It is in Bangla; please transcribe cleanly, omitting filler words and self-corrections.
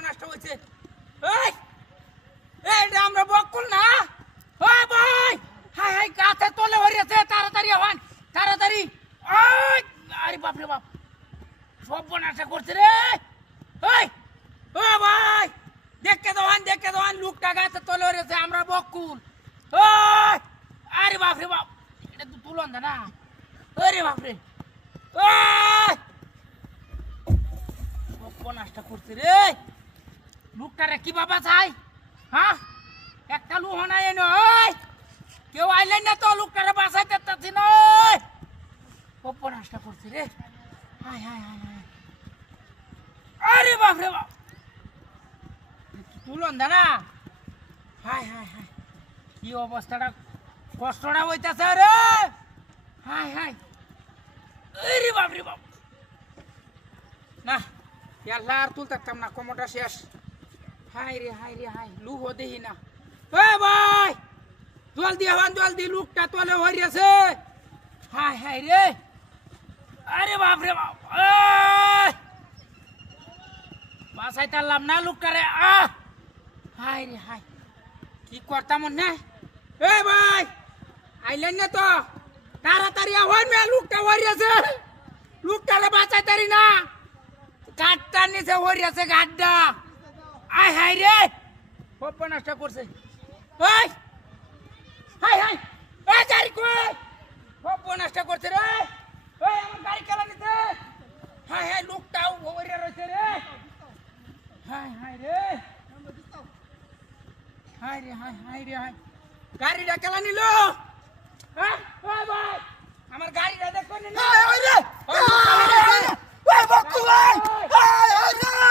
সর্বনাশ হয়েছে। এই এইটা আমরা বকুল না? ওই ভাই, হাই হাই গাছে তলে হরিয়েছে, তাড়াতাড়ি আওয়ান, তাড়াতাড়ি। ওই আরে বাপ রে বাপ, সর্বনাশ করছে রে। ওই ও ভাই, দেখে দেওয়ান লোকটা গাছে তলে হরিয়েছে, আমরা বকুল। ওই আরে বাপ রে বাপ, এটা তো তুলন না। আরে বাপ রে, ওই সর্বনাশটা করছে রে। লোকটারে কি বাবা চাই? হ্যাঁ, একটা লুহ নাই এনে। ওই কেউ আইলেন না তো, লোকটারে বাঁচাইতে পারছি না। সর্বনাশটা করছে রে। হাই হাই হাই হাই, আরে বাপ রে বাপ, তুলন না। হাই হাই হাই, কি অবস্থাটা, কষ্টটা হইতেছে রে। হাই হাই, আরে বাপ রে বাপ, না আল্লাহ আর তুলতে পারতাম না, কোমরটা শেষ। হাই রে হাই রে হাই, লুহ দেখি না। এ ভাই, জলদি হওয়ান জলদি, লুকটা তলে হইয়াছে। হাই হাই রে, আরে বাপ রে বাপ, বাসাইতে পারলাম না লোকটারে। হাই রে হাই, কি করতাম না। এ ভাই, আইলেন না তো, তাড়াতাড়ি হওয়ান মে, লোকটা হইয়াছে, লোকটারে বাঁচাইতারি না। গাড়টার নিচে হরিয়াছে গাড়টা। আয় হাই রে, সর্বনাশটা করছে। ওই হাই হাই, এই গাড়ি কই, সর্বনাশটা করছে রে। ওই আমার গাড়ি কেলা নিতে। হাই হাই, লোকটাও হরিয়া রয়েছে রে। হাই হাই রে, হাই রে হাই হাই রে হাই, গাড়িটা কেলা নিল। হ্যাঁ ওই ভাই, আমার গাড়িটা দেখো নি। ওই রে, ওই বকুল ভাই, ওই রে।